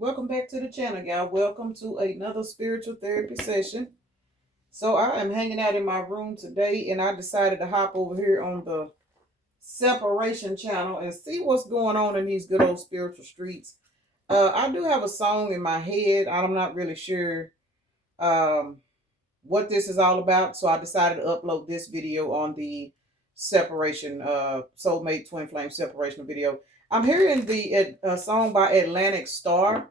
Welcome back to the channel, y'all. Welcome to another spiritual therapy session. So I am hanging out in my room today, and I decided to hop over here on the separation channel and see what's going on in these good old spiritual streets. I do have a song in my head. I'm not really sure um, what this is all about, so I decided to upload this video on the separation, soulmate twin flame separation video. I'm hearing the song by Atlantic Star,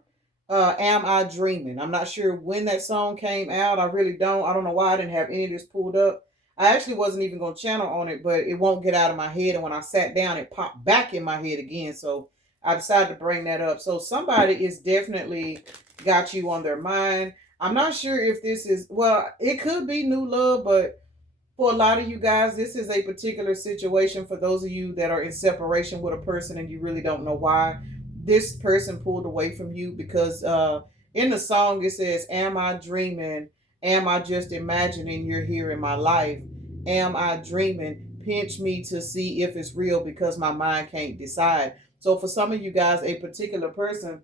Am I Dreaming? I'm not sure when that song came out. I don't know why I didn't have any of this pulled up. I actually wasn't even going to channel on it, but it won't get out of my head. And when I sat down, it popped back in my head again. So I decided to bring that up. So somebody is definitely got you on their mind. I'm not sure if this is, well, it could be new love, but for a lot of you guys, this is a particular situation for those of you that are in separation with a person and you really don't know why. This person pulled away from you because in the song it says, Am I dreaming? Am I just imagining you're here in my life? Am I dreaming? Pinch me to see if it's real because my mind can't decide. So for some of you guys, a particular person,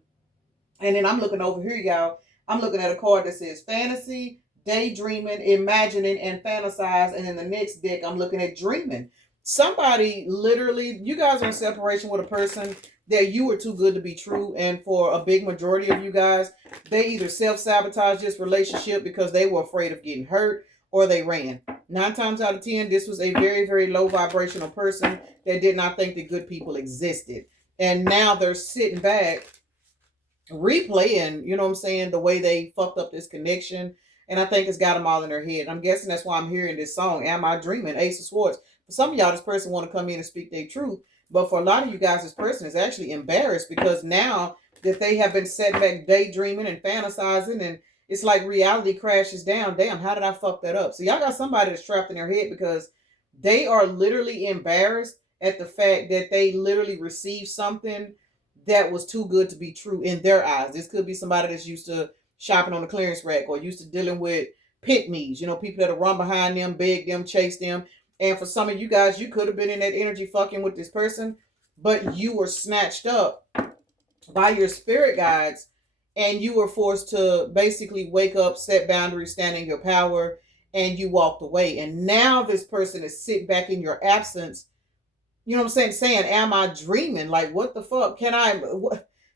and then I'm looking over here, y'all. I'm looking at a card that says fantasy, daydreaming, imagining, and fantasize. And in the next deck, I'm looking at dreaming. Somebody literally, you guys are in separation with a person that you were too good to be true. And for a big majority of you guys, they either self-sabotage this relationship because they were afraid of getting hurt or they ran. 9 times out of 10, this was a very, very low vibrational person that did not think that good people existed. And now they're sitting back replaying, you know what I'm saying, the way they fucked up this connection. And I think it's got them all in their head. I'm guessing that's why I'm hearing this song, Am I Dreaming? Ace of Swords. For some of y'all, this person want to come in and speak their truth. But for a lot of you guys, this person is actually embarrassed because now that they have been set back daydreaming and fantasizing, and it's like reality crashes down. Damn, how did I fuck that up? So y'all got somebody that's trapped in their head because they are literally embarrassed at the fact that they literally received something that was too good to be true in their eyes. This could be somebody that's used to shopping on the clearance rack or used to dealing with pit me's, people that'll run behind them, beg them, chase them. And for some of you guys, you could have been in that energy fucking with this person, but you were snatched up by your spirit guides and you were forced to basically wake up, set boundaries, stand in your power, and you walked away. And now this person is sitting back in your absence, you know what I'm saying, am I dreaming? Like, what the fuck?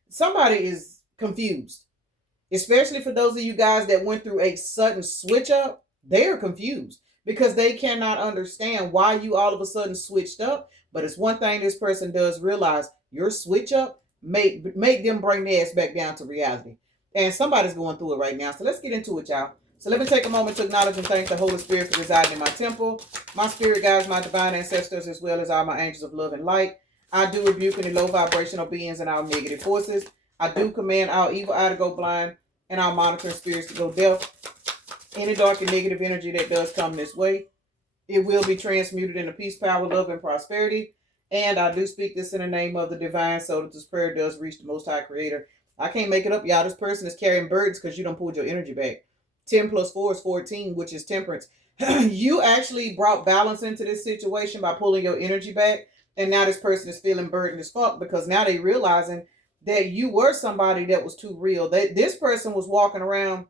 Somebody is confused. Especially for those of you guys that went through a sudden switch up, they're confused because they cannot understand why you all of a sudden switched up. But it's one thing this person does realize: your switch up make them bring their ass back down to reality. And somebody's going through it right now. So let's get into it, y'all. So let me take a moment to acknowledge and thank the Holy Spirit for residing in my temple, my spirit guides, my divine ancestors, as well as all my angels of love and light. I do rebuke any low vibrational beings and our negative forces. I do command our evil eye to go blind and our monitoring spirits to go deaf. Any dark and negative energy that does come this way, it will be transmuted into peace, power, love, and prosperity. And I do speak this in the name of the divine so that this prayer does reach the Most High Creator. I can't make it up, y'all. This person is carrying burdens because you don't pulled your energy back. 10 plus 4 is 14, which is temperance. You actually brought balance into this situation by pulling your energy back. And now this person is feeling burdened as fuck because now they realizing that you were somebody that was too real. This person was walking around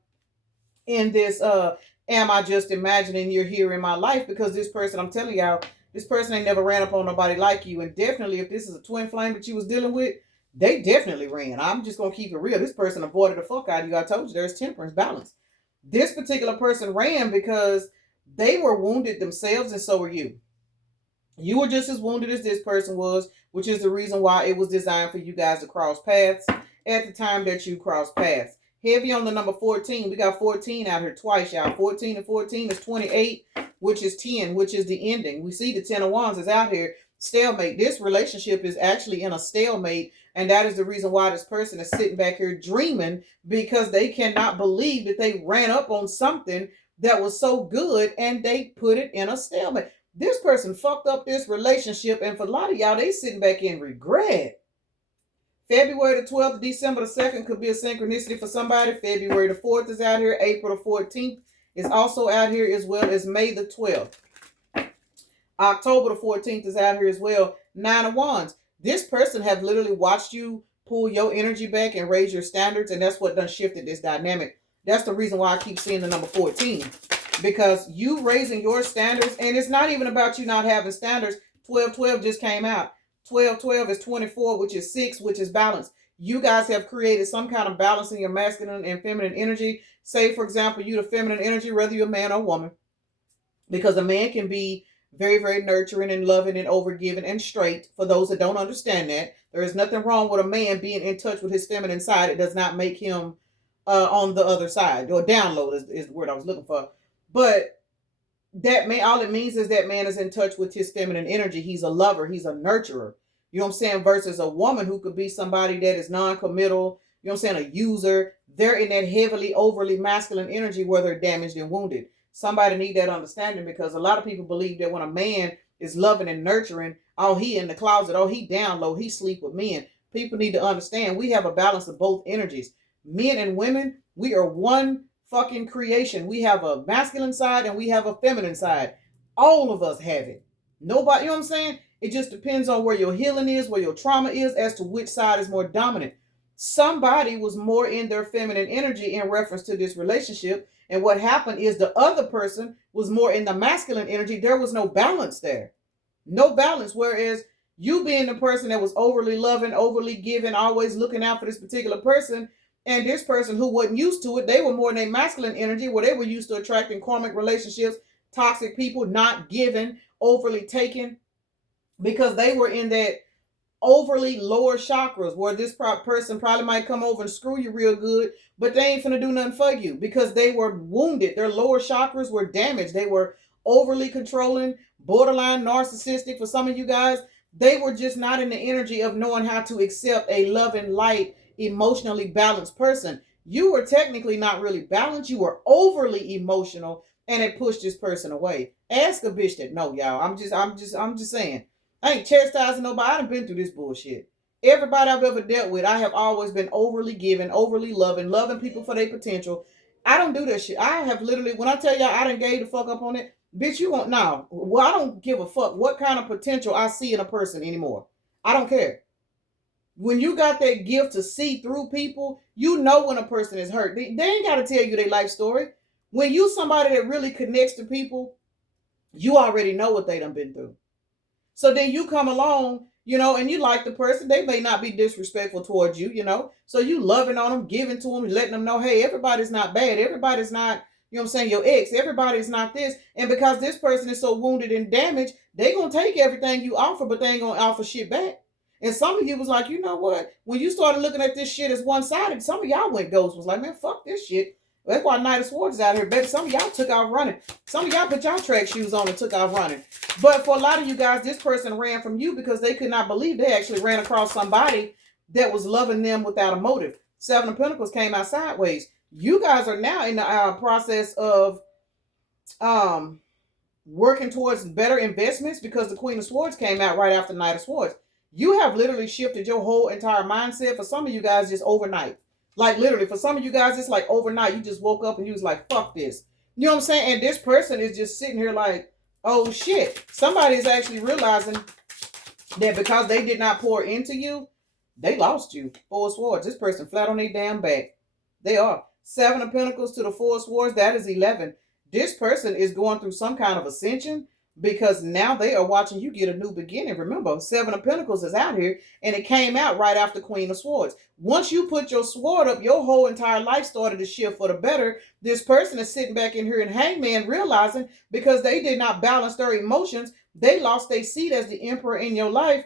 in this, am I just imagining you're here in my life? Because this person, I'm telling y'all, this person ain't never ran up on nobody like you. And definitely if this is a twin flame that you was dealing with, they definitely ran. I'm just going to keep it real. This person avoided the fuck out of you. I told you there's temperance, balance. This particular person ran because they were wounded themselves, and so were you. You were just as wounded as this person was, which is the reason why it was designed for you guys to cross paths at the time that you crossed paths. Heavy on the number 14. We got 14 out here twice, y'all. 14 and 14 is 28, which is 10, which is the ending. We see the 10 of Wands is out here. Stalemate. This relationship is actually in a stalemate, and that is the reason why this person is sitting back here dreaming, because they cannot believe that they ran up on something that was so good and they put it in a stalemate. This person fucked up this relationship, and for a lot of y'all, they sitting back in regret. February the 12th, December the 2nd could be a synchronicity for somebody. February the 4th is out here. April the 14th is also out here, as well as May the 12th. October the 14th is out here as well. 9 of Wands. This person have literally watched you pull your energy back and raise your standards. And that's what done shifted this dynamic. That's the reason why I keep seeing the number 14. Because you raising your standards, and it's not even about you not having standards. 12-12 just came out. 12-12 is 24, which is 6, which is balance. You guys have created some kind of balance in your masculine and feminine energy. Say, for example, you the feminine energy, whether you're a man or a woman. Because a man can be very, very nurturing and loving and overgiving and straight. For those that don't understand that, there is nothing wrong with a man being in touch with his feminine side. It does not make him on the other side. Or download is the word I was looking for. But that man, all it means is that man is in touch with his feminine energy. He's a lover. He's a nurturer. You know what I'm saying? Versus a woman who could be somebody that is non-committal. You know what I'm saying? A user. They're in that heavily, overly masculine energy where they're damaged and wounded. Somebody need that understanding, because a lot of people believe that when a man is loving and nurturing, oh, he in the closet, oh, he down low, he sleep with men. People need to understand we have a balance of both energies. Men and women, we are one fucking creation. We have a masculine side and we have a feminine side. All of us have it. Nobody, you know what I'm saying? It just depends on where your healing is, where your trauma is, as to which side is more dominant. Somebody was more in their feminine energy in reference to this relationship. And what happened is the other person was more in the masculine energy. There was no balance there. No balance. Whereas you being the person that was overly loving, overly giving, always looking out for this particular person, and this person who wasn't used to it, they were more in their masculine energy, where they were used to attracting karmic relationships, toxic people, not giving, overly taking, because they were in that overly lower chakras, where this person probably might come over and screw you real good, but they ain't finna do nothing for you because they were wounded. Their lower chakras were damaged. They were overly controlling, borderline narcissistic for some of you guys. They were just not in the energy of knowing how to accept a loving, light, emotionally balanced person. You were technically not really balanced. You were overly emotional, and it pushed this person away. Ask a bitch that no, y'all. I'm just saying. I ain't chastising nobody. I done been through this bullshit. Everybody I've ever dealt with, I have always been overly giving, overly loving people for their potential. I don't do that shit. I have literally, when I tell y'all I done gave the fuck up on it, bitch, you won't now. Well, I don't give a fuck what kind of potential I see in a person anymore. I don't care. When you got that gift to see through people, you know when a person is hurt. They ain't got to tell you their life story. When you somebody that really connects to people, you already know what they done been through. So then you come along, and you like the person. They may not be disrespectful towards you, So you loving on them, giving to them, letting them know, hey, everybody's not bad. Everybody's not, your ex. Everybody's not this. And because this person is so wounded and damaged, they going to take everything you offer, but they ain't going to offer shit back. And some of you was like, you know what? When you started looking at this shit as one-sided, some of y'all went ghost. Was like, man, fuck this shit. That's why Knight of Swords is out here, baby. Some of y'all took off running. Some of y'all put y'all track shoes on and took off running. But for a lot of you guys, this person ran from you because they could not believe they actually ran across somebody that was loving them without a motive. 7 of Pentacles came out sideways. You guys are now in the process of working towards better investments, because the Queen of Swords came out right after Knight of Swords. You have literally shifted your whole entire mindset. For some of you guys, just overnight. Like literally, for some of you guys, it's like overnight. You just woke up and you was like, fuck this. You know what I'm saying? And this person is just sitting here like, oh shit. Somebody is actually realizing that because they did not pour into you, they lost you. 4 of Swords. This person flat on their damn back. They are. 7 of Pentacles to the 4 of Swords. That is 11. This person is going through some kind of ascension, because now they are watching you get a new beginning. Remember, 7 of Pentacles is out here, and it came out right after Queen of Swords. Once you put your sword up, your whole entire life started to shift for the better. This person is sitting back in here in Hangman, realizing because they did not balance their emotions, they lost their seat as the emperor in your life.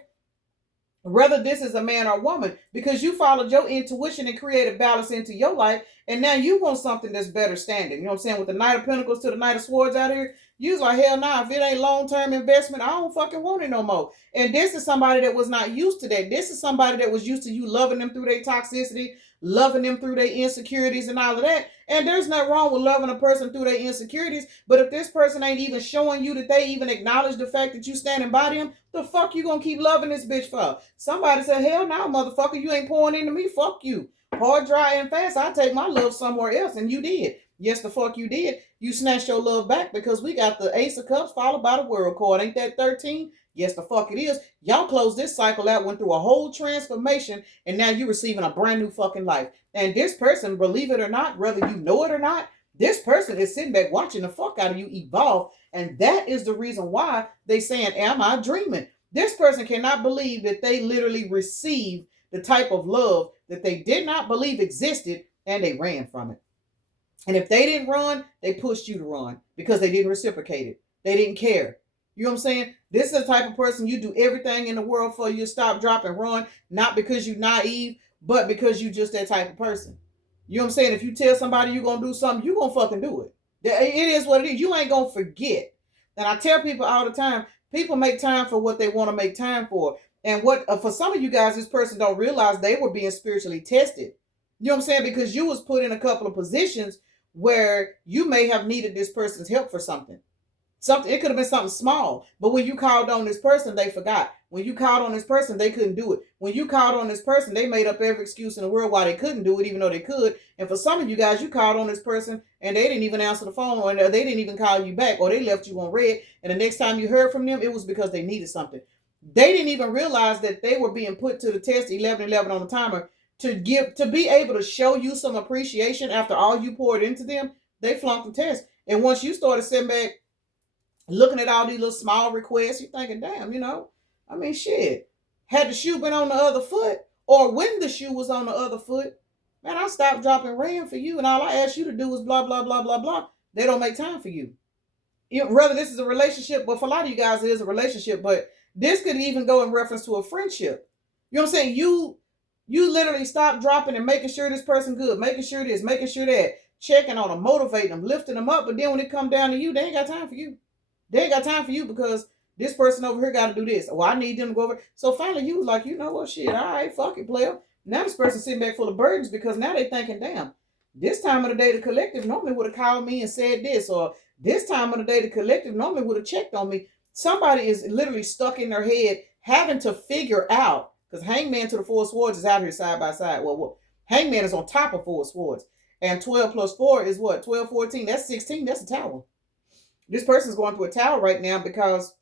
Whether this is a man or woman, because you followed your intuition and created balance into your life, and now you want something that's better standing. You know what I'm saying? With the Knight of Pentacles to the Knight of Swords out here, you was like, hell nah, if it ain't long-term investment, I don't fucking want it no more. And this is somebody that was not used to that. This is somebody that was used to you loving them through their toxicity, loving them through their insecurities and all of that. And there's nothing wrong with loving a person through their insecurities. But if this person ain't even showing you that they even acknowledge the fact that you standing by them, the fuck you gonna keep loving this bitch for? Somebody said, hell no, motherfucker, you ain't pouring into me. Fuck you. Hard, dry, and fast. I take my love somewhere else. And you did. Yes, the fuck you did. You snatched your love back because we got the Ace of Cups followed by the World card. Ain't that 13? Yes, the fuck it is. Y'all closed this cycle out, went through a whole transformation, and now you're receiving a brand new fucking life. And this person, believe it or not, whether you know it or not, this person is sitting back watching the fuck out of you evolve. And that is the reason why they saying, am I dreaming? This person cannot believe that they literally received the type of love that they did not believe existed, and they ran from it. And if they didn't run, they pushed you to run because they didn't reciprocate it. They didn't care. You know what I'm saying? This is the type of person you do everything in the world for. You stop, drop, and run, not because you're naive, but because you just that type of person. You know what I'm saying? If you tell somebody you're going to do something, you're going to fucking do it. It is what it is. You ain't going to forget. And I tell people all the time, people make time for what they want to make time for. And what for some of you guys, this person don't realize they were being spiritually tested. You know what I'm saying? Because you was put in a couple of positions where you may have needed this person's help for something. Something, it could have been something small, but when you called on this person, they forgot. When you called on this person, they couldn't do it. When you called on this person, they made up every excuse in the world why they couldn't do it, even though they could. And for some of you guys, you called on this person and they didn't even answer the phone, or they didn't even call you back, or they left you on red. And the next time you heard from them, it was because they needed something. They didn't even realize that they were being put to the test 11-11 on the timer to be able to show you some appreciation after all you poured into them. They flunked the test. And once you started sitting back looking at all these little small requests, you're thinking, damn, I mean, shit. Had the shoe been on the other foot, or when the shoe was on the other foot, man, I stopped, dropping, ran for you, and all I asked you to do was blah, blah, blah, blah, blah. They don't make time for you. Whether this is a relationship, but for a lot of you guys, it is a relationship, but this could even go in reference to a friendship. You know what I'm saying? You literally stop, dropping, and making sure this person good, making sure this, making sure that, checking on them, motivating them, lifting them up, but then when it come down to you, they ain't got time for you. They ain't got time for you because this person over here got to do this. Well, I need them to go over. So finally, you was like, you know what, shit, all right, fuck it, player. Now this person sitting back full of burdens because now they thinking, damn, this time of the day, the collective normally would have called me and said this, or this time of the day, the collective normally would have checked on me. Somebody is literally stuck in their head having to figure out, because Hangman to the Four Swords is out here side by side. Well, Hangman is on top of Four Swords. And 12 plus 4 is what? 12, 14. That's 16. That's a tower. This person's going through a tower right now because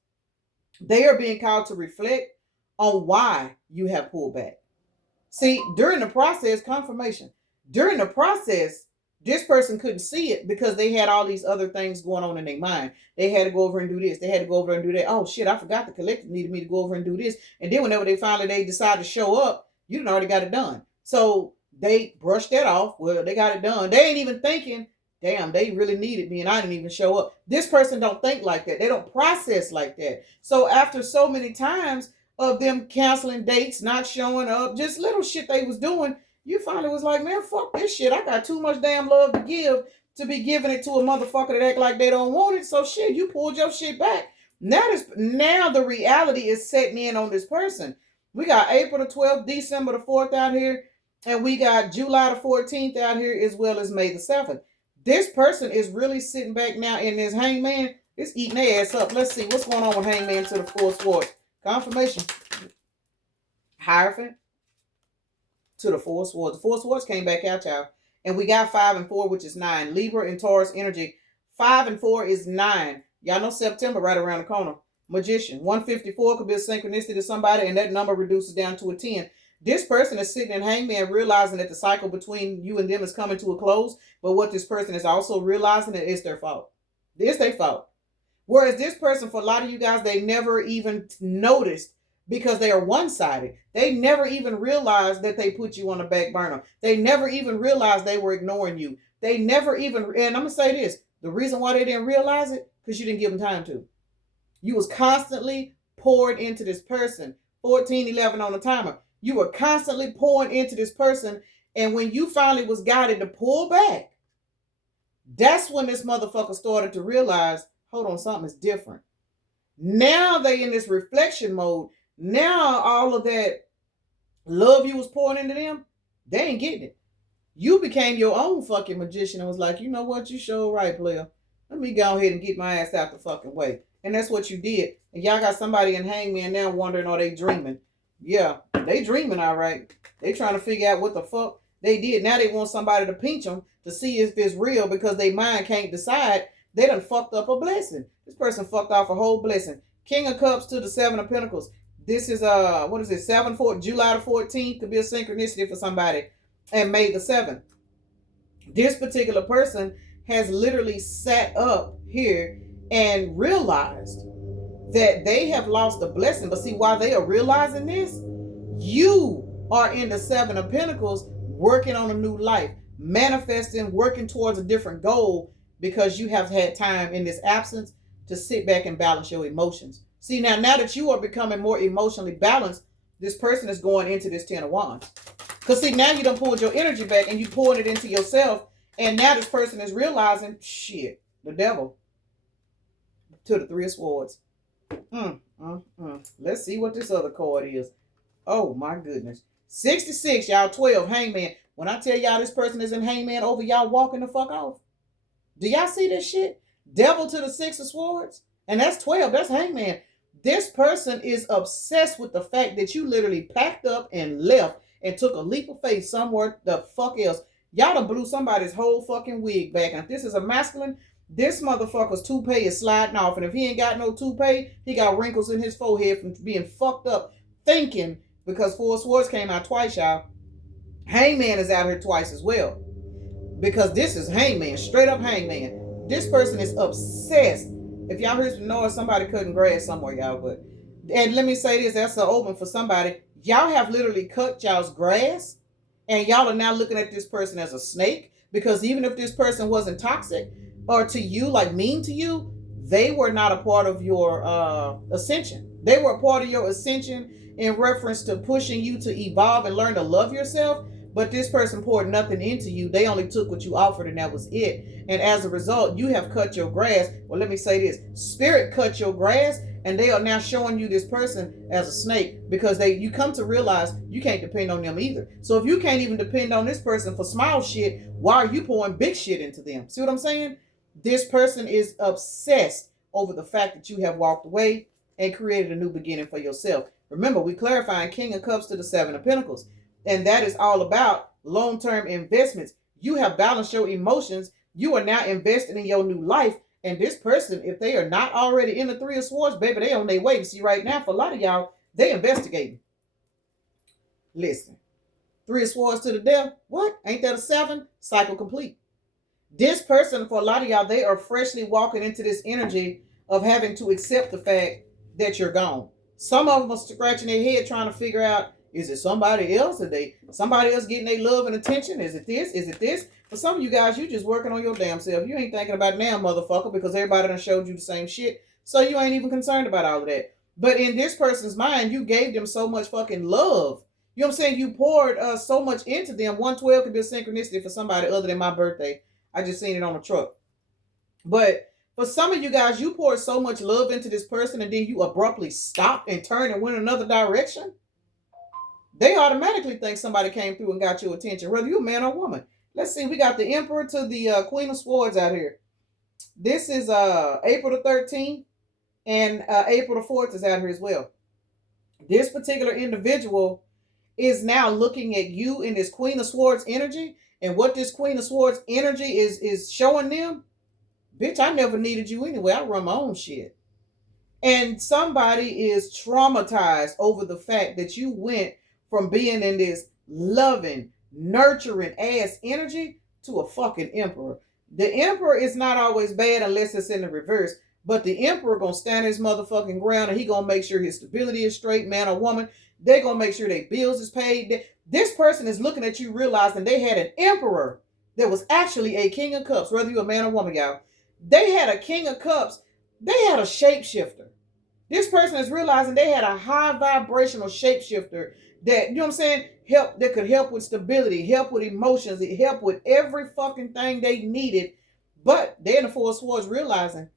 they are being called to reflect on why you have pulled back. See, during the process, confirmation. During the process, this person couldn't see it because they had all these other things going on in their mind. They had to go over and do this. They had to go over and do that. Oh, shit, I forgot the collective needed me to go over and do this. And then whenever they decide to show up, you done already got it done. So they brushed that off. Well, they got it done. They ain't even thinking, damn, they really needed me and I didn't even show up. This person don't think like that. They don't process like that. So after so many times of them canceling dates, not showing up, just little shit they was doing, you finally was like, man, fuck this shit. I got too much damn love to give to be giving it to a motherfucker that act like they don't want it. So shit, you pulled your shit back. Now the reality is setting in on this person. We got April the 12th, December the 4th out here, and we got July the 14th out here, as well as May the 7th. This person is really sitting back now in this Hangman. It's eating their ass up. Let's see what's going on with Hangman to the Four Swords. Confirmation. Hierophant to the Four Swords. The Four Swords came back out, y'all. And we got 5 and 4, which is 9. Libra and Taurus energy. 5 and 4 is 9. Y'all know September right around the corner. Magician. 154 could be a synchronicity to somebody, and that number reduces down to a 10. This person is sitting in Hangman realizing that the cycle between you and them is coming to a close. But what this person is also realizing that it's their fault. It's their fault. Whereas this person, for a lot of you guys, they never even noticed because they are one-sided. They never even realized that they put you on the back burner. They never even realized they were ignoring you. They never even, and I'm going to say this, the reason why they didn't realize it, because you didn't give them time to. You was constantly poured into this person. 14-11 on the timer. You were constantly pouring into this person. And when you finally was guided to pull back, that's when this motherfucker started to realize, hold on, something is different. Now they in this reflection mode. Now all of that love you was pouring into them, they ain't getting it. You became your own fucking magician and was like, you know what, you sure right, player. Let me go ahead and get my ass out the fucking way. And that's what you did. And y'all got somebody in Hangman now wondering, are they dreaming? Yeah, they dreaming all right. They trying to figure out what the fuck. They did. Now they want somebody to pinch them to see if it's real because their mind can't decide. They done fucked up a blessing. This person fucked off a whole blessing. King of Cups to the Seven of Pentacles. This is what is it? July the 14th could be a synchronicity for somebody, and May the 7th. This particular person has literally sat up here and realized that they have lost a blessing. But see, while they are realizing this, you are in the Seven of Pentacles working on a new life, manifesting, working towards a different goal because you have had time in this absence to sit back and balance your emotions. See, now that you are becoming more emotionally balanced, this person is going into this Ten of Wands. Because see, now you done pulled your energy back and you pouring it into yourself. And now this person is realizing, shit, the devil. To the Three of Swords. Let's see what this other card is. Oh my goodness. 66, y'all. 12, Hangman. When I tell y'all this person is in Hangman over, y'all walking the fuck off. Do y'all see this shit? Devil to the Six of Swords. And that's 12. That's Hangman. This person is obsessed with the fact that you literally packed up and left and took a leap of faith somewhere the fuck else. Y'all done blew somebody's whole fucking wig back. And if this is a masculine, this motherfucker's toupee is sliding off. And if he ain't got no toupee, he got wrinkles in his forehead from being fucked up thinking, because Four of Swords came out twice, y'all. Hangman is out here twice as well. Because this is Hangman, straight up Hangman. This person is obsessed. If y'all heard some noise, somebody cutting grass somewhere, y'all. But, and let me say this, that's an omen for somebody. Y'all have literally cut y'all's grass, and y'all are now looking at this person as a snake. Because even if this person wasn't toxic or to you, like mean to you, they were not a part of your ascension. They were a part of your ascension in reference to pushing you to evolve and learn to love yourself. But this person poured nothing into you. They only took what you offered, and that was it. And as a result, you have cut your grass. Well, let me say this. Spirit cut your grass, and they are now showing you this person as a snake because you come to realize you can't depend on them either. So if you can't even depend on this person for small shit, why are you pouring big shit into them? See what I'm saying? This person is obsessed over the fact that you have walked away and created a new beginning for yourself. Remember, we clarifying King of Cups to the Seven of Pentacles. And that is all about long-term investments. You have balanced your emotions. You are now investing in your new life. And this person, if they are not already in the Three of Swords, baby, they on their way. See, right now, for a lot of y'all, they investigating. Listen, Three of Swords to the Death. What? Ain't that a 7? Cycle complete. This person, for a lot of y'all, they are freshly walking into this energy of having to accept the fact that you're gone. Some of them are scratching their head trying to figure out, is it somebody else? Are they somebody else getting their love and attention? Is it this? Is it this? For some of you guys, you just working on your damn self. You ain't thinking about now, motherfucker, because everybody done showed you the same shit. So you ain't even concerned about all of that. But in this person's mind, you gave them so much fucking love. You know what I'm saying? You poured so much into them. 112 could be a synchronicity for somebody other than my birthday. I just seen it on the truck. But for some of you guys, you poured so much love into this person and then you abruptly stopped and turned and went another direction. They automatically think somebody came through and got your attention, whether you're a man or woman. Let's see. We got the Emperor to the Queen of Swords out here. This is April the 13th and April the 4th is out here as well. This particular individual is now looking at you in this Queen of Swords energy. And what this Queen of Swords energy is showing them, bitch, I never needed you anyway. I run my own shit. And somebody is traumatized over the fact that you went from being in this loving, nurturing ass energy to a fucking emperor. The emperor is not always bad unless it's in the reverse. But the emperor gonna stand his motherfucking ground and he gonna make sure his stability is straight, man or woman. They gonna make sure their bills is paid. This person is looking at you realizing they had an emperor that was actually a king of cups, whether you're a man or woman, y'all. They had a king of cups. They had a shapeshifter. This person is realizing they had a high vibrational shapeshifter that, you know what I'm saying, that could help with stability, help with emotions, it help with every fucking thing they needed. But they're in the Four of Swords realizing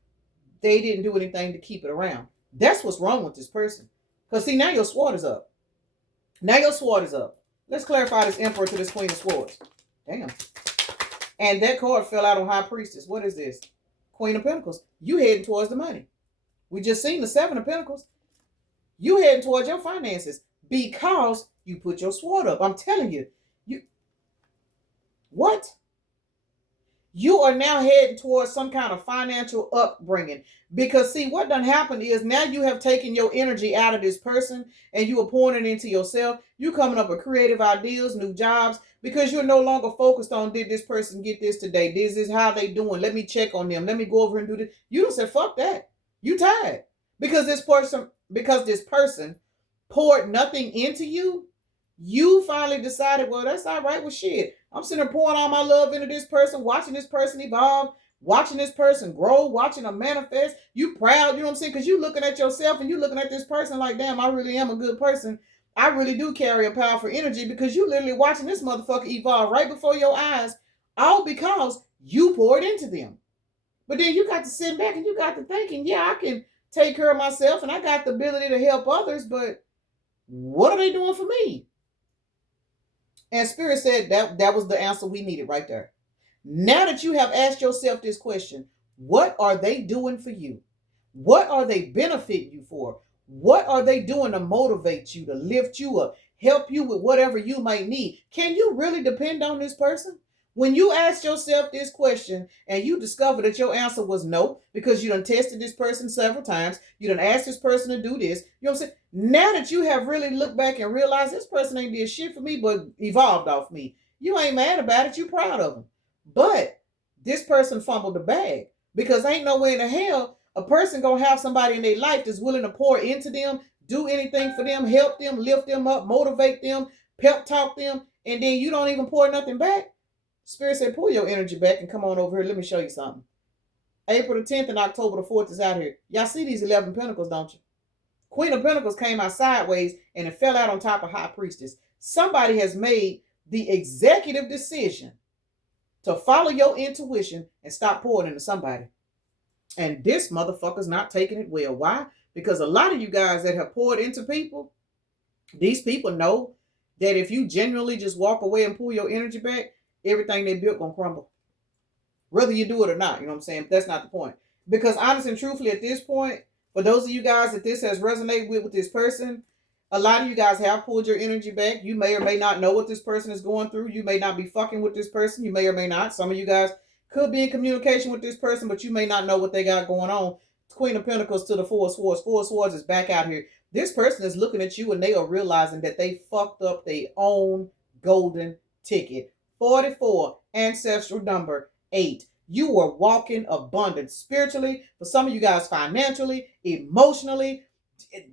they didn't do anything to keep it around. That's what's wrong with this person. Because see, now your sword is up. Now your sword is up. Let's clarify this Emperor to this Queen of Swords. Damn. And that card fell out on High Priestess. What is this? Queen of Pentacles. You heading towards the money. We just seen the Seven of Pentacles. You heading towards your finances because you put your sword up. I'm telling you. What? You are now heading towards some kind of financial upbringing. Because see, what done happened is now you have taken your energy out of this person and you are pouring it into yourself. You coming up with creative ideas, new jobs, because you're no longer focused on, did this person get this today? This is how they doing. Let me check on them. Let me go over and do this. You don't say, fuck that. You tired. Because this person poured nothing into you, you finally decided, well, that's all right with shit. I'm sitting there pouring all my love into this person, watching this person evolve, watching this person grow, watching them manifest. You proud, you know what I'm saying? Because you looking at yourself and you looking at this person like, damn, I really am a good person. I really do carry a powerful energy, because you literally watching this motherfucker evolve right before your eyes, all because you poured into them. But then you got to sit back and you got to thinking, yeah, I can take care of myself and I got the ability to help others, but what are they doing for me? And Spirit said that was the answer we needed right there. Now that you have asked yourself this question, what are they doing for you? What are they benefiting you for? What are they doing to motivate you, to lift you up, help you with whatever you might need? Can you really depend on this person? When you ask yourself this question and you discover that your answer was no, because you done tested this person several times, you done asked this person to do this, you know what I'm saying? Now that you have really looked back and realized this person ain't did shit for me, but evolved off me, you ain't mad about it, you proud of them. But this person fumbled the bag, because ain't no way in the hell a person gonna have somebody in their life that's willing to pour into them, do anything for them, help them, lift them up, motivate them, pep talk them, and then you don't even pour nothing back. Spirit said, pull your energy back and come on over here. Let me show you something. April the 10th and October the 4th is out here. Y'all see these 11 pentacles, don't you? Queen of Pentacles came out sideways and it fell out on top of High Priestess. Somebody has made the executive decision to follow your intuition and stop pouring into somebody. And this motherfucker's not taking it well. Why? Because a lot of you guys that have poured into people, these people know that if you genuinely just walk away and pull your energy back, everything they built gonna crumble. Whether you do it or not, you know what I'm saying? But that's not the point. Because honestly and truthfully, at this point, for those of you guys that this has resonated with this person, a lot of you guys have pulled your energy back. You may or may not know what this person is going through. You may not be fucking with this person. You may or may not. Some of you guys could be in communication with this person, but you may not know what they got going on. Queen of Pentacles to the Four of Swords. Four of Swords is back out here. This person is looking at you and they are realizing that they fucked up their own golden ticket. 44, ancestral number 8. You are walking abundance spiritually, for some of you guys financially, emotionally,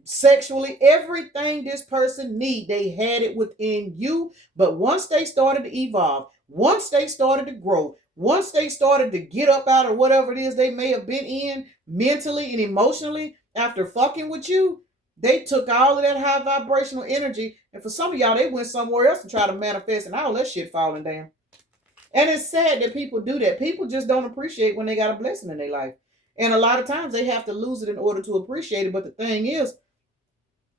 sexually, everything this person need, they had it within you. But once they started to evolve, once they started to grow, once they started to get up out of whatever it is they may have been in mentally and emotionally after fucking with you, they took all of that high vibrational energy, and for some of y'all, they went somewhere else to try to manifest, and all that shit falling down. And it's sad that people do that. People just don't appreciate when they got a blessing in their life. And a lot of times they have to lose it in order to appreciate it. But the thing is,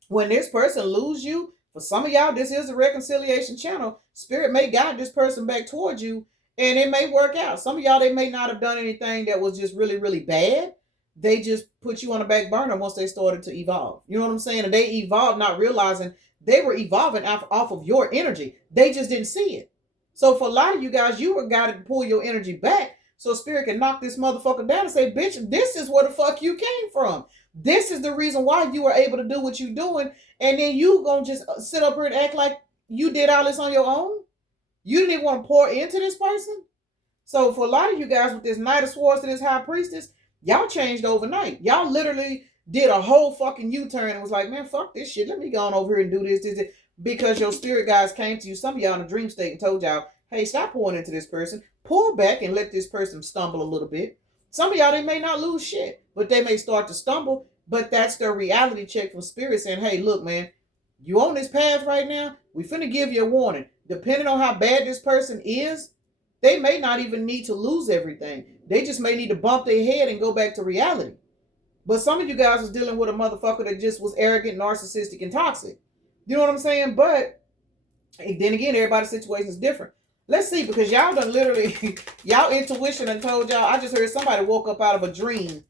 when this person lose you, for some of y'all, this is a reconciliation channel. Spirit may guide this person back towards you, and it may work out. Some of y'all, they may not have done anything that was just really, really bad. They just put you on the back burner once they started to evolve. You know what I'm saying? And they evolved not realizing they were evolving off of your energy. They just didn't see it. So for a lot of you guys, you were got to pull your energy back so Spirit can knock this motherfucker down and say, bitch, this is where the fuck you came from. This is the reason why you were able to do what you're doing. And then you gonna just sit up here and act like you did all this on your own? You didn't even want to pour into this person? So for a lot of you guys with this Knight of Swords to this High Priestess, y'all changed overnight. Y'all literally did a whole fucking U-turn and was like, man, fuck this shit. Let me go on over here and do this. Because your spirit guys came to you, some of y'all in a dream state, and told y'all, hey, stop pouring into this person. Pull back and let this person stumble a little bit. Some of y'all, they may not lose shit, but they may start to stumble. But that's their reality check from Spirit saying, hey, look, man, you on this path right now? We finna give you a warning. Depending on how bad this person is, they may not even need to lose everything. They just may need to bump their head and go back to reality. But some of you guys was dealing with a motherfucker that just was arrogant, narcissistic, and toxic. You know what I'm saying? But then again, everybody's situation is different. Let's see, because y'all done literally, y'all intuition and told y'all, I just heard somebody woke up out of a dream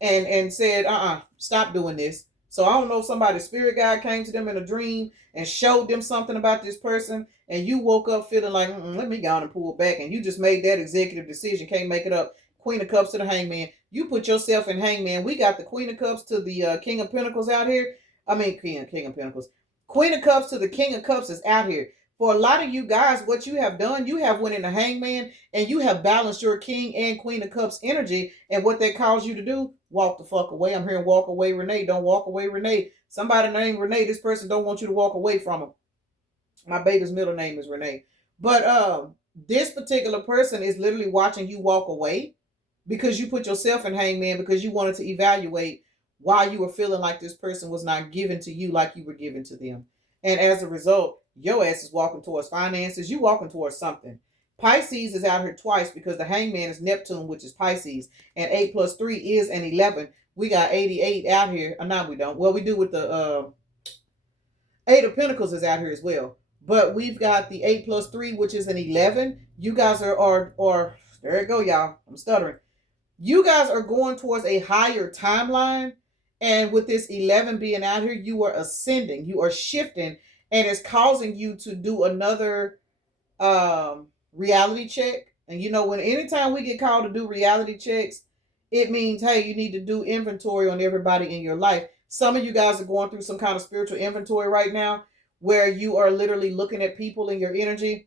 and said, stop doing this. So I don't know if somebody's spirit guide came to them in a dream and showed them something about this person, and you woke up feeling like, let me go on and pull back, and you just made that executive decision, can't make it up. Queen of Cups to the Hangman. You put yourself in Hangman. We got the Queen of Cups to the King of Pentacles out here. I mean, King of Pentacles. Queen of Cups to the King of Cups is out here. For a lot of you guys, what you have done, you have went in the Hangman and you have balanced your King and Queen of Cups energy. And what that calls you to do, walk the fuck away. I'm hearing walk away, Renee. Don't walk away, Renee. Somebody named Renee. This person don't want you to walk away from him. My baby's middle name is Renee. But this particular person is literally watching you walk away because you put yourself in Hangman because you wanted to evaluate why you were feeling like this person was not given to you like you were given to them. And as a result, your ass is walking towards finances. You walking towards something. Pisces is out here twice because the Hangman is Neptune, which is Pisces. And 8 plus 3 is an 11. We got 88 out here. No, we don't. Well, we do with the 8 of Pentacles is out here as well. But we've got the 8 plus 3, which is an 11. You guys are there you go, y'all. I'm stuttering. You guys are going towards a higher timeline. And with this 11 being out here, you are ascending. You are shifting. And it's causing you to do another reality check. And you know, when anytime we get called to do reality checks, it means, hey, you need to do inventory on everybody in your life. Some of you guys are going through some kind of spiritual inventory right now where you are literally looking at people in your energy.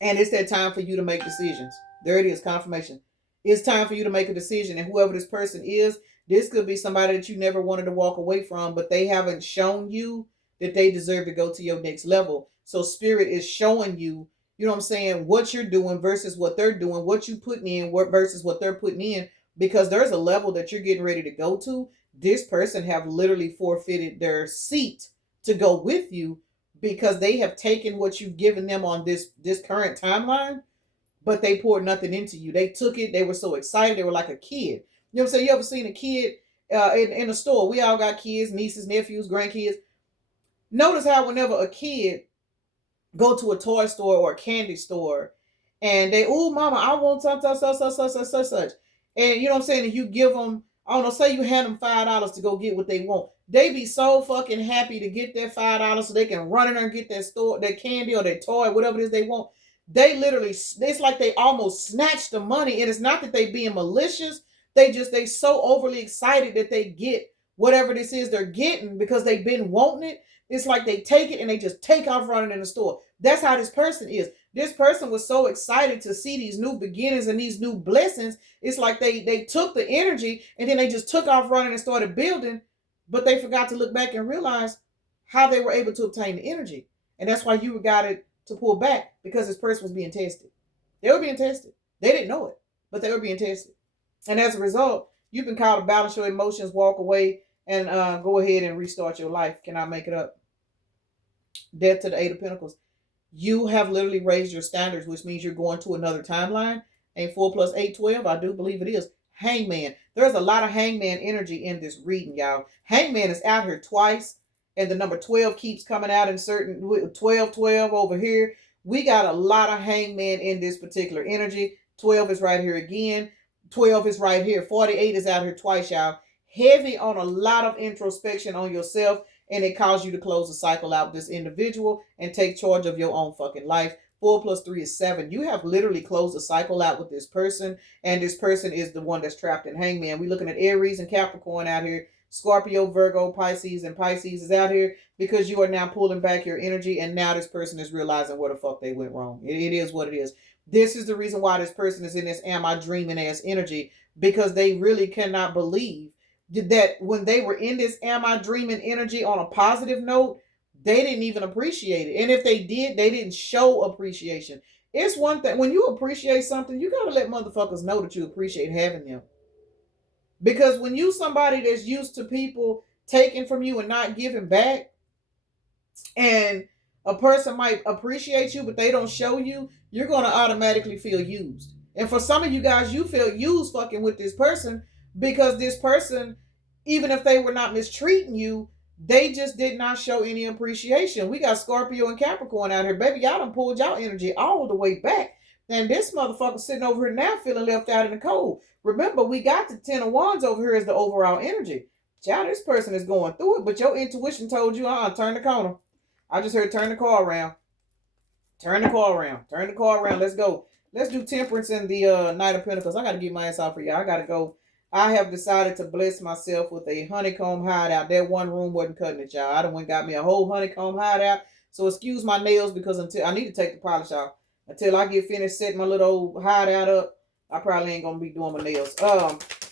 And it's that time for you to make decisions. There it is, confirmation. It's time for you to make a decision. And whoever this person is, this could be somebody that you never wanted to walk away from, but they haven't shown you that they deserve to go to your next level. So spirit is showing you, you know what I'm saying, what you're doing versus what they're doing, what you putting in versus what they're putting in, because there's a level that you're getting ready to go to. This person have literally forfeited their seat to go with you because they have taken what you've given them on this current timeline, but they poured nothing into you. They took it. They were so excited. They were like a kid. You know what I'm saying? You ever seen a kid in a store? We all got kids, nieces, nephews, grandkids. Notice how whenever a kid go to a toy store or a candy store and they, oh, mama, I want such. And you know what I'm saying? And you give them, I don't know, say you hand them $5 to go get what they want. They be so fucking happy to get that $5 so they can run in there and get that candy or that toy, whatever it is they want. They literally, it's like they almost snatch the money. And it's not that they being malicious. They so overly excited that they get whatever this is they're getting because they've been wanting it. It's like they take it and they just take off running in the store. That's how this person is. This person was so excited to see these new beginnings and these new blessings. It's like they took the energy and then they just took off running and started building, but they forgot to look back and realize how they were able to obtain the energy. And that's why you got it to pull back, because this person was being tested. They were being tested. They didn't know it, but they were being tested. And as a result, you've been called to balance your emotions, walk away, and go ahead and restart your life. Can I make it up? Death to the 8 of Pentacles. You have literally raised your standards, which means you're going to another timeline. And 4 plus 8, 12, I do believe it is. Hangman. There's a lot of Hangman energy in this reading, y'all. Hangman is out here twice. And the number 12 keeps coming out in certain 12 over here. We got a lot of Hangman in this particular energy. 12 is right here again. 12 is right here. 48 is out here twice, y'all. Heavy on a lot of introspection on yourself. And it caused you to close the cycle out with this individual and take charge of your own fucking life. 4 plus 3 is 7. You have literally closed the cycle out with this person. And this person is the one that's trapped in Hangman. We're looking at Aries and Capricorn out here. Scorpio, Virgo, Pisces, and Pisces is out here because you are now pulling back your energy, and now this person is realizing where the fuck they went wrong. It is what it is. This is the reason why this person is in this am I dreaming ass energy, because they really cannot believe that when they were in this am I dreaming energy on a positive note, they didn't even appreciate it. And if they did, they didn't show appreciation. It's one thing, when you appreciate something, you gotta let motherfuckers know that you appreciate having them. Because when you somebody that's used to people taking from you and not giving back, and a person might appreciate you, but they don't show you, you're going to automatically feel used. And for some of you guys, you feel used fucking with this person because this person, even if they were not mistreating you, they just did not show any appreciation. We got Scorpio and Capricorn out here. Baby, y'all done pulled y'all energy all the way back. And this motherfucker sitting over here now feeling left out in the cold. Remember, we got the 10 of Wands over here as the overall energy. Child, this person is going through it, but your intuition told you, turn the corner. I just heard turn the car around. Turn the car around. Turn the car around. Let's go. Let's do temperance in the Knight of Pentacles. I got to get my ass out for y'all. I got to go. I have decided to bless myself with a honeycomb hideout. That one room wasn't cutting it, y'all. I done went got me a whole honeycomb hideout. So excuse my nails because until I need to take the polish off. Until I get finished setting my little old hideout up, I probably ain't going to be doing my nails.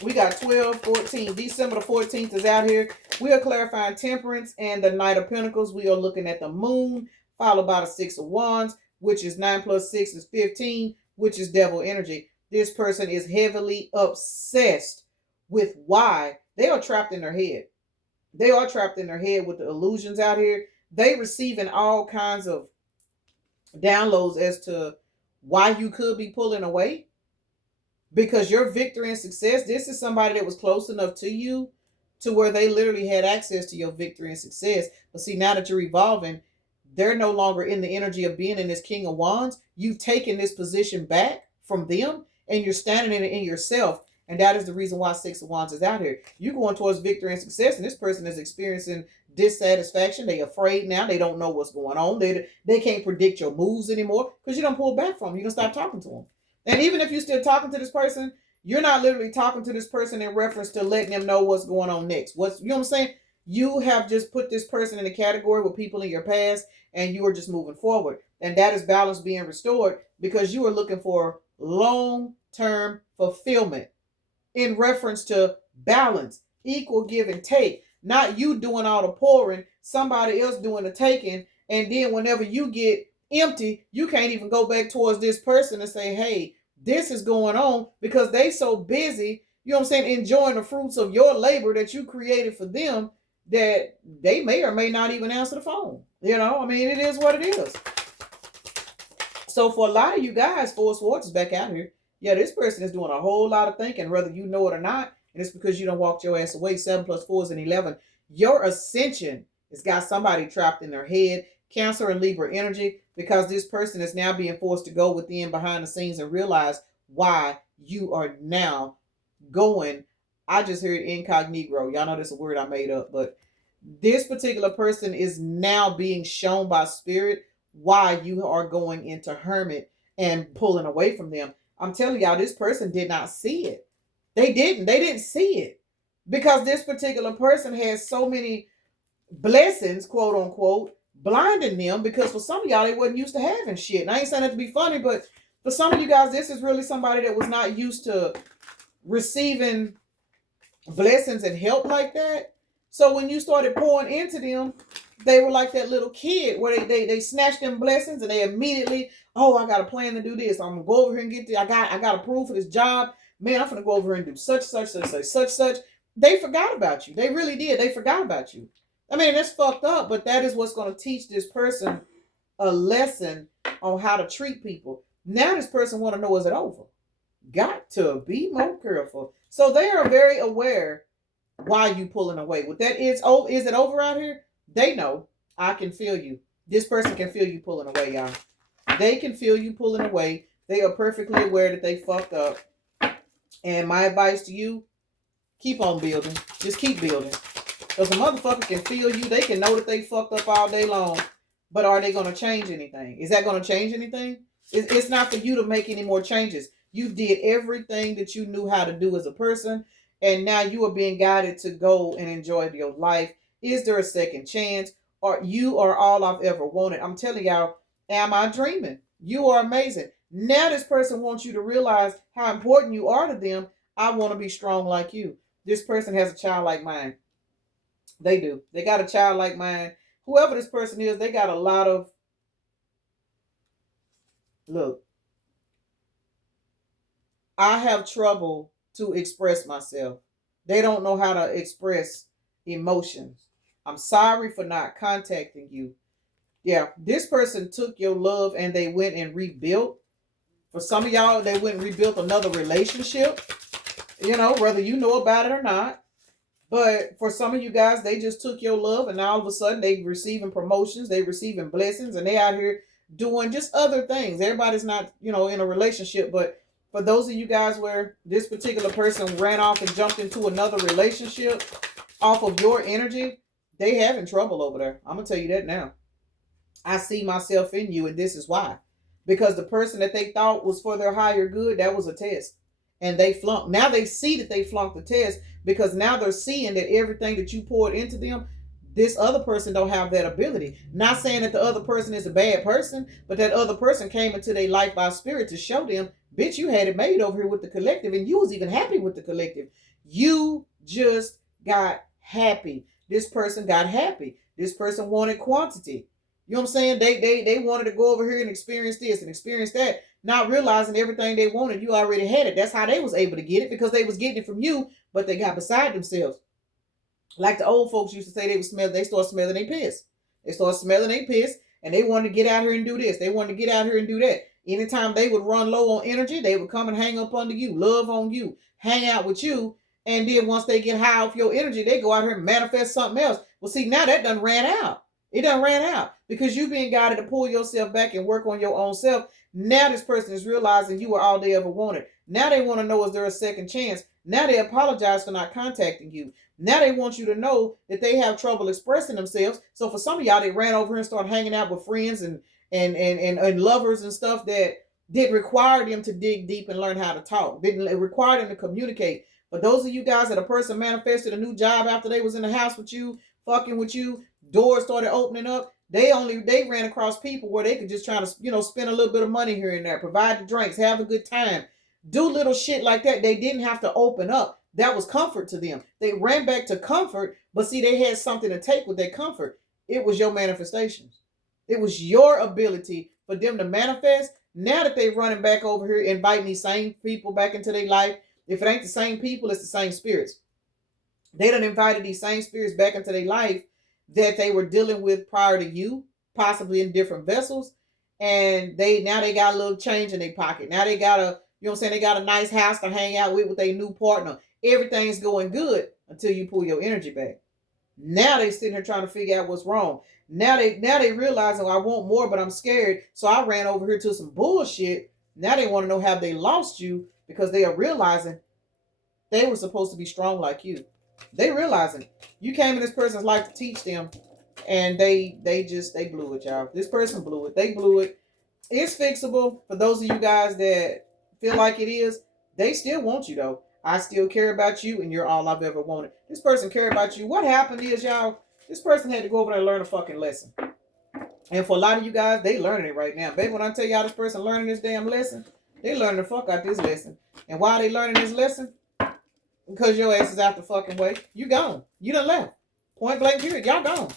We got 12, 14. December the 14th is out here. We are clarifying temperance and the Knight of Pentacles. We are looking at the moon, followed by the Six of Wands, which is 9 plus 6 is 15, which is devil energy. This person is heavily obsessed with why. They are trapped in their head. They are trapped in their head with the illusions out here. They receiving all kinds of downloads as to why you could be pulling away. Because your victory and success, this is somebody that was close enough to you to where they literally had access to your victory and success. But see, now that you're evolving, they're no longer in the energy of being in this King of Wands. You've taken this position back from them and you're standing in it in yourself. And that is the reason why Six of Wands is out here. You're going towards victory and success, and this person is experiencing dissatisfaction. They're afraid now. They don't know what's going on. They can't predict your moves anymore because you don't pull back from them. You can stop talking to them. And even if you're still talking to this person, you're not literally talking to this person in reference to letting them know what's going on next. You know what I'm saying? You have just put this person in a category with people in your past, and you are just moving forward. And that is balance being restored because you are looking for long-term fulfillment in reference to balance, equal give and take. Not you doing all the pouring, somebody else doing the taking. And then whenever you get empty, you can't even go back towards this person and say, hey, this is going on, because they so busy, you know what I'm saying, enjoying the fruits of your labor that you created for them, that they may or may not even answer the phone. You know, I mean, it is what it is. So for a lot of you guys, Four of Swords is back out here. Yeah, this person is doing a whole lot of thinking, whether you know it or not. And it's because you don't walk your ass away. 7 plus 4 is an 11. Your ascension has got somebody trapped in their head. Cancer and Libra energy, because this person is now being forced to go within behind the scenes and realize why you are now going. I just heard incognito. Y'all know this is a word I made up, but this particular person is now being shown by spirit why you are going into hermit and pulling away from them. I'm telling y'all, this person did not see it. They didn't see it, because this particular person has so many blessings, quote unquote, blinding them, because for some of y'all, they wasn't used to having shit. And I ain't saying that to be funny, but for some of you guys, this is really somebody that was not used to receiving blessings and help like that. So when you started pouring into them, they were like that little kid where they snatched them blessings and they immediately, oh, I got a plan to do this. I'm gonna go over here and get this. I got approved for this job. Man, I'm gonna go over here and do such. They forgot about you. They really did. They forgot about you. I mean, that's fucked up, but that is what's going to teach this person a lesson on how to treat people. Now this person want to know, is it over? Got to be more careful. So they are very aware why you pulling away. With that, is it over out here? They know. I can feel you. This person can feel you pulling away, y'all. They can feel you pulling away. They are perfectly aware that they fucked up. And my advice to you, keep on building. Just keep building. Because a motherfucker can feel you. They can know that they fucked up all day long. But are they going to change anything? Is that going to change anything? It's not for you to make any more changes. You did everything that you knew how to do as a person. And now you are being guided to go and enjoy your life. Is there a second chance? Or you are all I've ever wanted? I'm telling y'all, am I dreaming? You are amazing. Now this person wants you to realize how important you are to them. I want to be strong like you. This person has a childlike mind. They do. They got a childlike mind. Whoever this person is, they got a lot of... Look, I have trouble to express myself. They don't know how to express emotions. I'm sorry for not contacting you. Yeah, this person took your love and they went and rebuilt. For some of y'all, they went and rebuilt another relationship. You know, whether you know about it or not. But for some of you guys, they just took your love and now all of a sudden they receiving promotions, they receiving blessings, and they out here doing just other things. Everybody's not, you know, in a relationship, but for those of you guys where this particular person ran off and jumped into another relationship, off of your energy, they having trouble over there. I'm gonna tell you that now. I see myself in you, and this is why. Because the person that they thought was for their higher good, that was a test. And they flunked. Now they see that they flunked the test because now they're seeing that everything that you poured into them, this other person don't have that ability. Not saying that the other person is a bad person, but that other person came into their life by spirit to show them, bitch, you had it made over here with the collective, and you was even happy with the collective. You just got happy. This person got happy. This person wanted quantity. You know what I'm saying? They wanted to go over here and experience this and experience that, not realizing everything they wanted, you already had it. That's how they was able to get it, because they was getting it from you, but they got beside themselves. Like the old folks used to say, they start smelling their piss. They start smelling their piss, and they wanted to get out here and do this. They wanted to get out here and do that. Anytime they would run low on energy, they would come and hang up under you, love on you, hang out with you. And then once they get high off your energy, they go out here and manifest something else. Well, see, now that done ran out. It done ran out because you being guided to pull yourself back and work on your own self. Now this person is realizing you were all they ever wanted. Now they want to know, is there a second chance? Now they apologize for not contacting you. Now they want you to know that they have trouble expressing themselves. So for some of y'all, they ran over here and started hanging out with friends and lovers and stuff that didn't require them to dig deep and learn how to talk. Didn't require them to communicate. But those of you guys that a person manifested a new job after they was in the house with you, fucking with you, doors started opening up, they ran across people where they could just try to, spend a little bit of money here and there, provide the drinks, have a good time, do little shit like that. They didn't have to open up. That was comfort to them. They ran back to comfort, but see, they had something to take with their comfort. It was your manifestations. It was your ability for them to manifest. Now that they're running back over here, inviting these same people back into their life. If it ain't the same people, it's the same spirits. They done invited these same spirits back into their life that they were dealing with prior to you, possibly in different vessels. And they got a little change in their pocket. Now they got they got a nice house to hang out with their new partner. Everything's going good until you pull your energy back. Now they sitting here trying to figure out what's wrong. Now they realizing, I want more, but I'm scared. So I ran over here to some bullshit. Now they want to know, have they lost you? Because they are realizing they were supposed to be strong like you. They realizing you came in this person's life to teach them, and they blew it, y'all. This person blew it. They blew it. It's fixable. For those of you guys that feel like it is, they still want you though. I still care about you, and you're all I've ever wanted. This person care about you. What happened is, y'all, this person had to go over there and learn a fucking lesson. And for a lot of you guys, they learning it right now. Baby, when I tell y'all this person learning this damn lesson, they learning the fuck out this lesson. And why are they learning this lesson? Because your ass is out the fucking way. You gone. You done left. Point blank period. Y'all gone.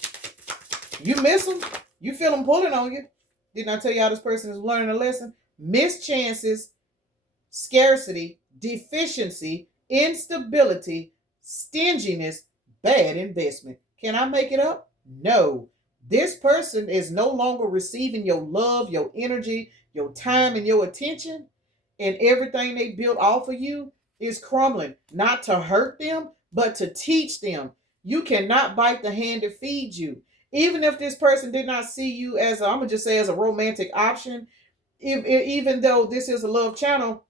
You miss them. You feel them pulling on you. Didn't I tell y'all this person is learning a lesson? Missed chances, scarcity, deficiency, instability, stinginess, bad investment. Can I make it up? No. This person is no longer receiving your love, your energy, your time, and your attention. And everything they built off of you is crumbling. Not to hurt them, but to teach them. You cannot bite the hand that feeds you. Even if this person did not see you as I'm going to just say as a romantic option, even though this is a love channel,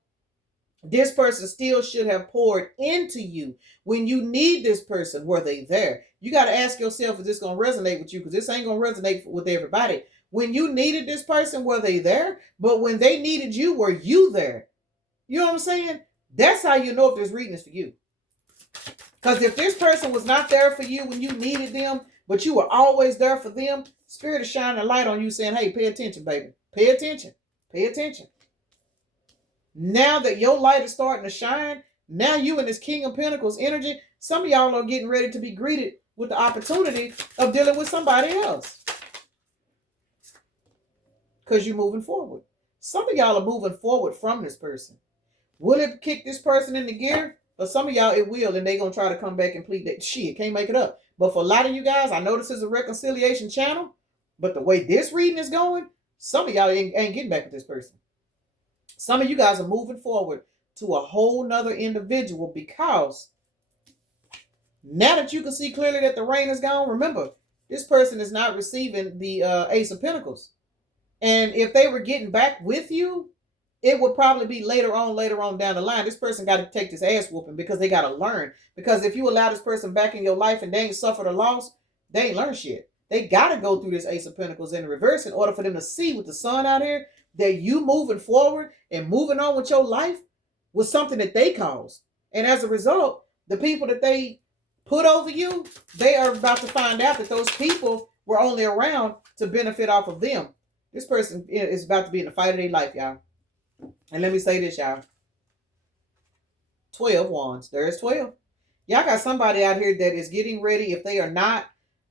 this person still should have poured into you. When you need this person, were they there? You got to ask yourself, is this going to resonate with you? Because this ain't going to resonate with everybody. When you needed this person, were they there? But when they needed you, were you there? You know what I'm saying? That's how you know if this reading is for you. Because if this person was not there for you when you needed them, but you were always there for them, Spirit is shining a light on you saying, hey, pay attention, baby. Pay attention. Pay attention. Now that your light is starting to shine, now you in this King of Pentacles energy, some of y'all are getting ready to be greeted with the opportunity of dealing with somebody else. Because you're moving forward. Some of y'all are moving forward from this person. Will it kick this person into gear? For some of y'all, it will, and they're going to try to come back and plead that shit. Can't make it up. But for a lot of you guys, I know this is a reconciliation channel, but the way this reading is going, some of y'all ain't getting back with this person. Some of you guys are moving forward to a whole nother individual because now that you can see clearly that the rain is gone, remember, this person is not receiving the Ace of Pentacles. And if they were getting back with you, it would probably be later on down the line. This person got to take this ass whooping because they got to learn. Because if you allow this person back in your life and they ain't suffered a loss, they ain't learned shit. They got to go through this Ace of Pentacles in reverse in order for them to see with the sun out here that you moving forward and moving on with your life was something that they caused. And as a result, the people that they put over you, they are about to find out that those people were only around to benefit off of them. This person is about to be in the fight of their life, y'all. And let me say this, y'all. 12 wands. There's 12. Y'all got somebody out here that is getting ready. If they are not,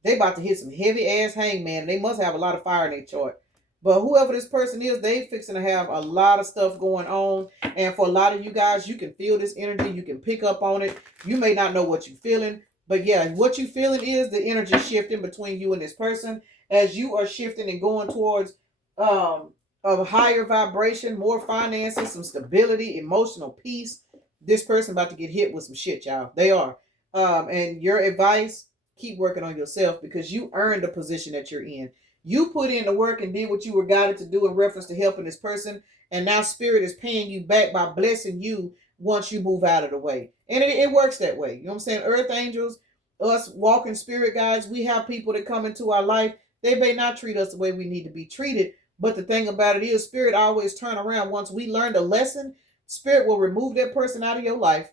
they about to hit some heavy ass hangman. And they must have a lot of fire in their chart. But whoever this person is, they fixing to have a lot of stuff going on. And for a lot of you guys, you can feel this energy. You can pick up on it. You may not know what you're feeling. But yeah, what you're feeling is the energy shifting between you and this person. As you are shifting and going towards a higher vibration, more finances, some stability, emotional peace. This person about to get hit with some shit, y'all. They are. And your advice, keep working on yourself because you earned the position that you're in. You put in the work and did what you were guided to do in reference to helping this person. And now spirit is paying you back by blessing you once you move out of the way. And it works that way. You know what I'm saying? Earth angels, us walking spirit guides, we have people that come into our life. They may not treat us the way we need to be treated. But the thing about it is, spirit always turn around. Once we learned a lesson, spirit will remove that person out of your life,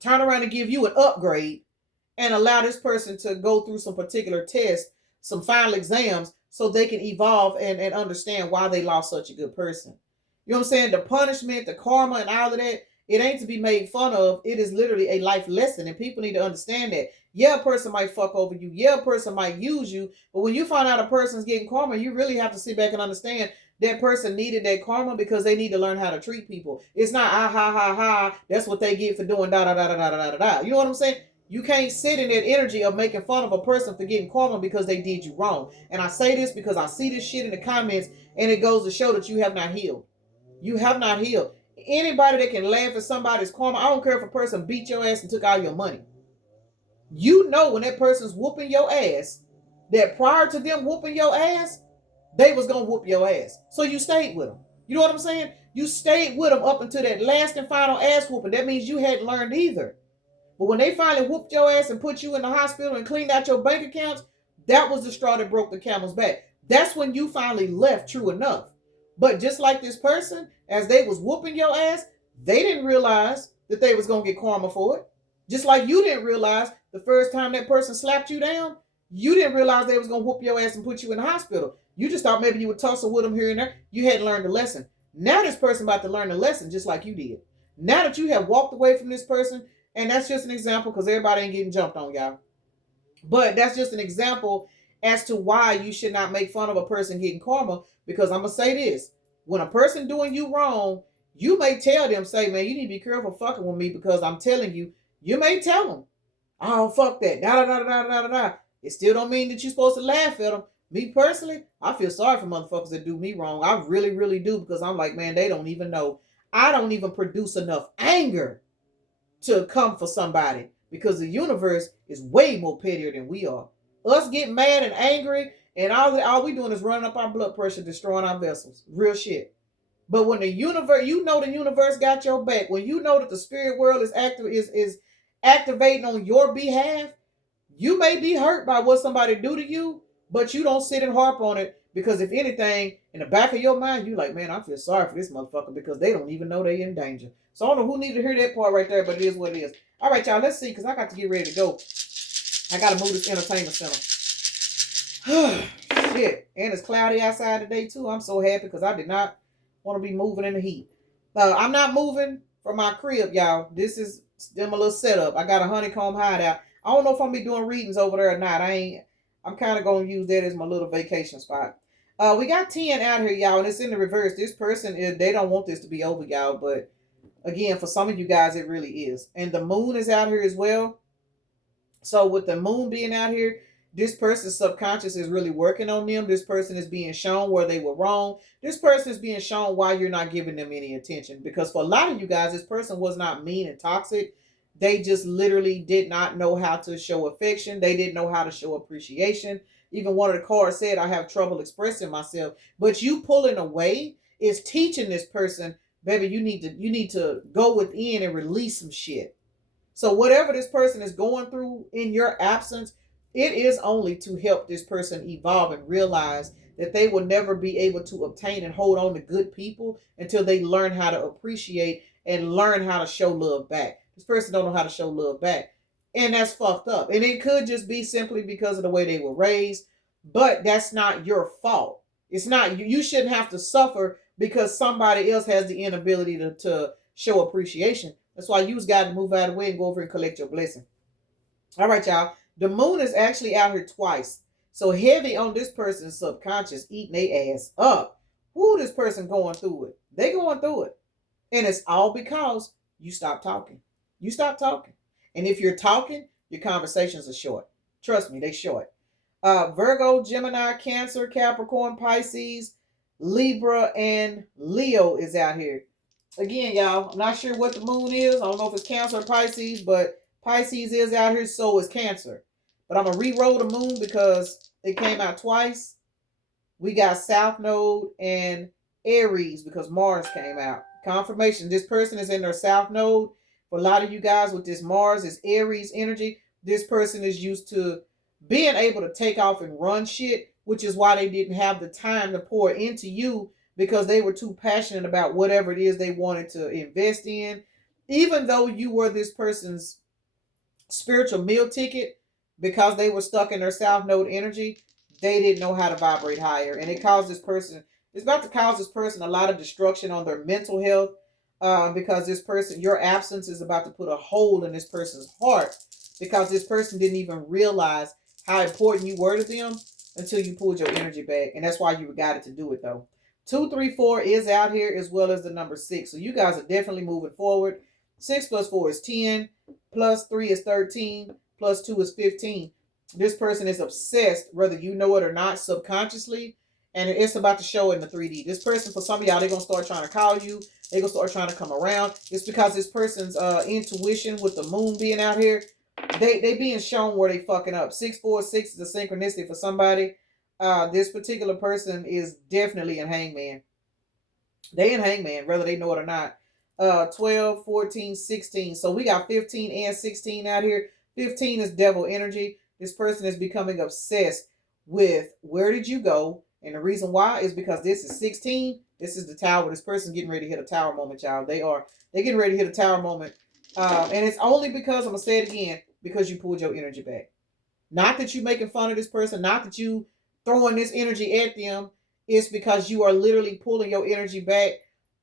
turn around and give you an upgrade, and allow this person to go through some particular tests, some final exams, so they can evolve and understand why they lost such a good person. You know what I'm saying? The punishment, the karma, and all of that, it ain't to be made fun of. It is literally a life lesson, and people need to understand that. Yeah, a person might fuck over you. Yeah, a person might use you. But when you find out a person's getting karma, you really have to sit back and understand that person needed that karma because they need to learn how to treat people. It's not, ah, ha, ha, ha. That's what they get for doing da, da, da, da, da, da, da, da. You know what I'm saying? You can't sit in that energy of making fun of a person for getting karma because they did you wrong. And I say this because I see this shit in the comments, and it goes to show that you have not healed. You have not healed. Anybody that can laugh at somebody's karma, I don't care if a person beat your ass and took all your money. You know when that person's whooping your ass, that prior to them whooping your ass, they was going to whoop your ass. So you stayed with them. You know what I'm saying? You stayed with them up until that last and final ass whooping. That means you hadn't learned either. But when they finally whooped your ass and put you in the hospital and cleaned out your bank accounts, that was the straw that broke the camel's back. That's when you finally left, true enough. But just like this person, as they was whooping your ass, they didn't realize that they was going to get karma for it. Just like you didn't realize the first time that person slapped you down, you didn't realize they was going to whoop your ass and put you in the hospital. You just thought maybe you would tussle with them here and there. You hadn't learned the lesson. Now this person about to learn the lesson just like you did. Now that you have walked away from this person, and that's just an example because everybody ain't getting jumped on, y'all. But that's just an example as to why you should not make fun of a person getting karma. Because I'm going to say this. When a person doing you wrong, you may tell them, say, man, you need to be careful fucking with me because I'm telling you, you may tell them, oh, fuck that. Da, da, da, da, da, da, da. It still don't mean that you're supposed to laugh at them. Me personally, I feel sorry for motherfuckers that do me wrong. I really, really do because I'm like, man, they don't even know. I don't even produce enough anger to come for somebody because the universe is way more pettier than we are. Us get mad and angry and all we doing is running up our blood pressure, destroying our vessels. Real shit. But when the universe, you know the universe got your back. When you know that the spirit world is activating on your behalf, you may be hurt by what somebody do to you, but you don't sit and harp on it because if anything, in the back of your mind, you like, man, I feel sorry for this motherfucker because they don't even know they in danger. So I don't know who needed to hear that part right there, but it is what it is. All right, y'all, let's see because I got to get ready to go. I got to move this entertainment center. Shit. And it's cloudy outside today, too. I'm so happy because I did not want to be moving in the heat. I'm not moving from my crib, y'all. This is still my little setup. I got a honeycomb hideout. I don't know if I'm going to be doing readings over there or not. I'm kind of going to use that as my little vacation spot. We got 10 out here, y'all, and it's in the reverse. This person, they don't want this to be over, y'all, but again, for some of you guys, it really is. And the moon is out here as well. So with the moon being out here, this person's subconscious is really working on them. This person is being shown where they were wrong. This person is being shown why you're not giving them any attention. Because for a lot of you guys, this person was not mean and toxic. They just literally did not know how to show affection. They didn't know how to show appreciation. Even one of the cards said, I have trouble expressing myself. But you pulling away is teaching this person, baby, you need to go within and release some shit. So whatever this person is going through in your absence, it is only to help this person evolve and realize that they will never be able to obtain and hold on to good people until they learn how to appreciate and learn how to show love back. This person don't know how to show love back. And that's fucked up. And it could just be simply because of the way they were raised, but that's not your fault. It's not you shouldn't have to suffer because somebody else has the inability to show appreciation. That's why you's got to move out of the way and go over and collect your blessing. All right, y'all. The moon is actually out here twice. So heavy on this person's subconscious, eating their ass up. Who this person going through it? They going through it. And it's all because you stop talking. You stop talking. And if you're talking, your conversations are short. Trust me, they short. Virgo, Gemini, Cancer, Capricorn, Pisces, Libra, and Leo is out here. Again, y'all, I'm not sure what the moon is. I don't know if it's Cancer or Pisces, but Pisces is out here, so is Cancer. But I'm going to re-roll the moon because it came out twice. We got South Node and Aries because Mars came out. Confirmation, this person is in their South Node. For a lot of you guys with this Mars, is Aries energy. This person is used to being able to take off and run shit, which is why they didn't have the time to pour into you because they were too passionate about whatever it is they wanted to invest in. Even though you were this person's spiritual meal ticket, because they were stuck in their South Node energy, they didn't know how to vibrate higher. And it caused this person, it's about to cause this person a lot of destruction on their mental health because this person, your absence is about to put a hole in this person's heart because this person didn't even realize how important you were to them until you pulled your energy back. And that's why you were guided to do it though. 2, 3, 4 is out here as well as the number 6. So you guys are definitely moving forward. 6 plus 4 is 10. Plus 3 is 13. Plus 2 is 15. This person is obsessed, whether you know it or not, subconsciously. And it's about to show in the 3D. This person, for some of y'all, they're going to start trying to call you. They're going to start trying to come around. It's because this person's intuition with the moon being out here, they being shown where they fucking up. 646 is a synchronicity for somebody. This particular person is definitely in hangman. They in hangman, whether they know it or not. 12, 14, 16. So we got 15 and 16 out here. 15 is devil energy. This person is becoming obsessed with where did you go? And the reason why is because this is 16. This is the tower. This person's getting ready to hit a tower moment, y'all. They're getting ready to hit a tower moment. And it's only because, I'm going to say it again, because you pulled your energy back. Not that you making fun of this person. Not that you throwing this energy at them. It's because you are literally pulling your energy back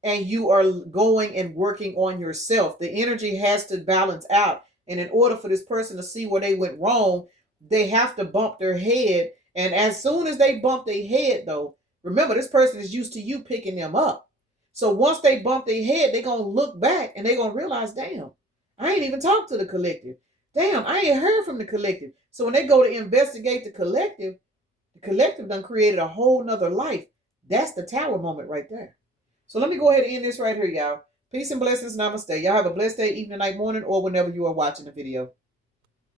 and you are going and working on yourself. The energy has to balance out. And in order for this person to see where they went wrong, they have to bump their head. And as soon as they bump their head, though, remember, this person is used to you picking them up. So once they bump their head, they're going to look back and they're going to realize, damn, I ain't even talked to the collective. Damn, I ain't heard from the collective. So when they go to investigate the collective done created a whole nother life. That's the tower moment right there. So let me go ahead and end this right here, y'all. Peace and blessings. Namaste. Y'all have a blessed day, evening, night, morning, or whenever you are watching the video.